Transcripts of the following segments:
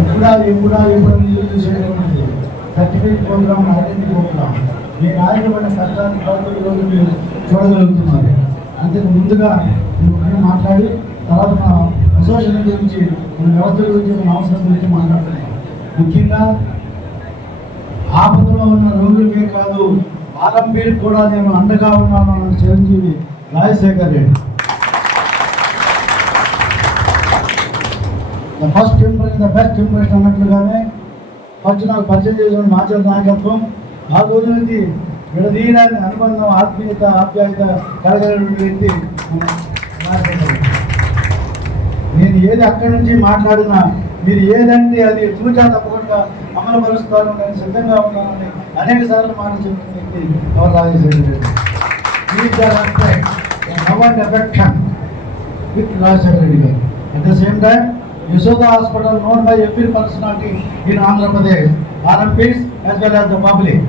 ఎప్పుడా ఎప్పుడా ఎప్పుడు నిధులు చేయడం సర్టిఫికేట్ ప్రోగ్రామ్ ఐడెంటిటీ ప్రోగ్రామ్ మీ నాయకమైన సర్కారు ప్రభుత్వం ఈరోజు చూడగలుగుతున్నారు అంతే ముందుగా మాట్లాడి తర్వాత అసోసియేషన్ గురించి మన వ్యవస్థల గురించి మన అవసరం గురించి మాట్లాడుతున్నాయి ముఖ్యంగా ఆపదలో ఉన్న రోగులకే కాదు ఆలంపీలకు కూడా నేను అండగా ఉన్నాను Chiranjeevi Rajasekhar Reddy the first impression the best impression అన్నట్లుగానే first నాకు పరిచయం చేసిన మాచల నాయకత్వం ఆ రోజు నుంచి విడదీయరాని అనుబంధం ఆత్మీయత ఆప్యాయత కలగలిగిన వ్యక్తి. నేను ఏది అక్కడి నుంచి మాట్లాడినా మీరు ఏదంటే అది తూచా తప్పకుండా అమలు పరుస్తాను నేను సిద్ధంగా ఉన్నానని అనేక సార్లు మాట చెప్పిన వ్యక్తి ఎవరు Rajasekhara Reddy with Rajasekhara Reddy garu at the same time Yashoda hospital known by every personality in Andhra Pradesh. RMPs as well as the public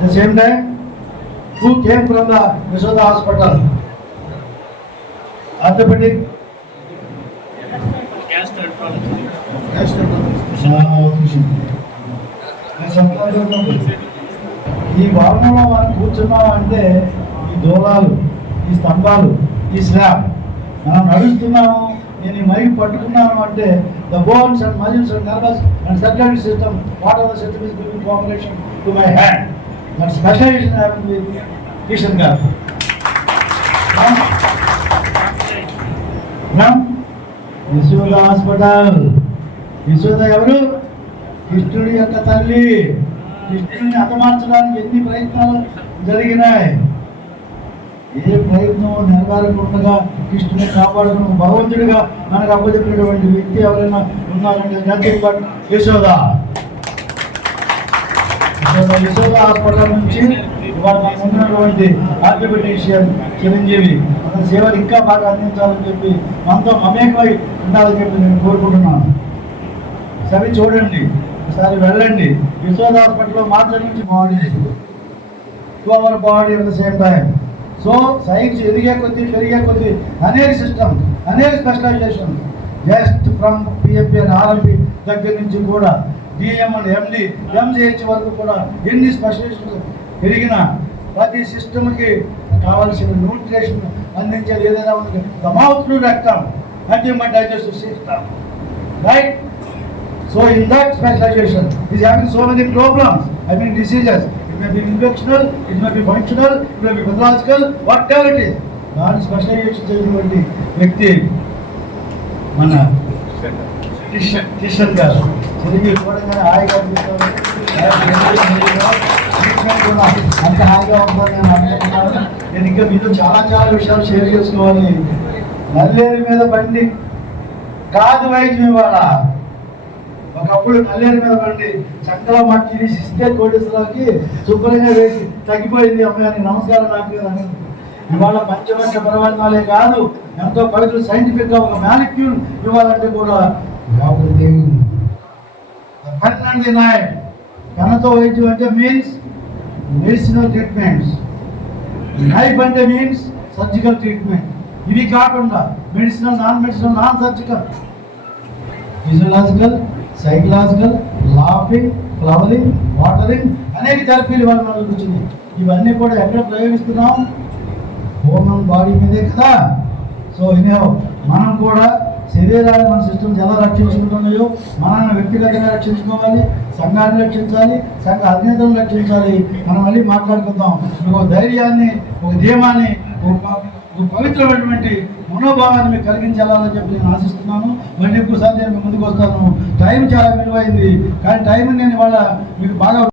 the same time who came from the Yashoda hospital orthopaedic ఈ భవనంలో మనం కూర్చున్నాం అంటే ఈ దూలాలు ఈ స్తంభాలు ఈ slab. మనం నడుస్తున్నాము నేను ఈ మైక్ పట్టుకున్నాను అంటే the bones and muscles and nerves and circulatory system what are the system is giving cooperation to my hand that specialization happen with Kishan గారు ఫ్రమ్ యశోద హాస్పిటల్ యశోద ఎవరు? కృష్ణుడి యొక్క తల్లి. కృష్ణుడిని అతమార్చడానికి ఎన్ని ప్రయత్నాలు జరిగినాయి? ఏ ప్రయత్నం నెరవేరకుండా కృష్ణుని కాపాడుకున్న భగవంతుడిగా మనకు అప్పచెప్పినటువంటి వ్యక్తి ఎవరైనా ఉన్నారంటే జాతీయ బట్ యశోద. యశోద హాస్పిటల్ నుంచి ఇవాళ మనకు ఉన్నటువంటి ఆర్థోపెడిషియన్ చిరంజీవి అతని సేవలు ఇంకా బాగా అందించాలని చెప్పి మనతో మమేకమై ఉండాలని చెప్పి నేను కోరుకుంటున్నాను. సరే చూడండి. ఒకసారి వెళ్ళండి. యశోద హాస్పిటల్లో మార్చ నుంచి body to our body at the same time so science ఎదిగే కొద్దీ పెరిగే కొద్దీ అనేక సిస్టమ్ అనేక specialization just from PMP and RMP దగ్గర నుంచి కూడా డిఎం అండ్ ఎండి ఎంజిహెచ్ వరకు కూడా ఎన్ని స్పెషలిస్టులు పెరిగిన ప్రతి సిస్టమ్కి కావాల్సిన న్యూట్రిషన్ అందించేది ఏదైనా ఉంది ద మౌత్ రక్తం nothing but digestive system right so in that specialization is having so many problems I mean diseases It may be infectional, it may be functional, it may be pathological, whatever it is. దాని specialization చేసినటువంటి వ్యక్తి మన కిషన్ కిషన్ గారు. తిరిగి చూడగానే హాయిగా అనిపిస్తుంది. కూడా అంత హాయిగా ఉందని నేను అనుకుంటున్నాను నేను ఇంకా మీతో చాలా చాలా విషయాలు షేర్ చేసుకోవాలి. నల్లేరు మీద బండి. కాదు వైద్యం ఇవాళ. ఒకప్పుడు కళ్యాణి మీద పండి చక్కగా మా తీసి ఇస్తే కోటేశ్వరరావుకి శుభ్రంగా వేసి తగ్గిపోయింది అమ్మాయి. నమస్కారం నాకు అని. ఇవాళ పంచవర్ష ప్రవచనాలే కాదు ఎంతో పవిత్ర సైంటిఫిక్గా ఒక మాలిక్యూల్ ఇవ్వాలంటే కూడా పన్నెండు నాయ్ కనతో వైద్యం అంటే మీన్స్ మెడిసినల్ ట్రీట్మెంట్స్ నైఫ్ అంటే మీన్స్ సర్జికల్ ట్రీట్మెంట్ ఇవి కాకుండా medicinal non medicinal non surgical physiological psychological laughing flowering watering అనేక థెరపీలు వాళ్ళ వచ్చింది. ఇవన్నీ కూడా ఎక్కడ ప్రయోగిస్తున్నాం? హోమన్ బాడీ మీదే కదా? సో ఇనే మనం కూడా శరీరాన్ని మన సిస్టమ్స్ ఎలా రక్షించుకుంటున్నాయో మనల్ని వ్యక్తిగతంగా రక్షించుకోవాలి సంఘాన్ని రక్షించాలి సంఘ అధినేతలను రక్షించాలి. మనం మళ్ళీ మాట్లాడుకుందాం. ఒక ధైర్యాన్ని ఒక ధీమాన్ని ఒక పవిత్రమైనటువంటి మనోభావాన్ని మీకు కలిగించాలని చెప్పి నేను ఆశిస్తున్నాను. మళ్ళీ ఇంకోసారి నేను ముందుకు వస్తాను. టైం చాలా విలువైంది. కానీ టైం నేను ఇవాళ మీకు బాగా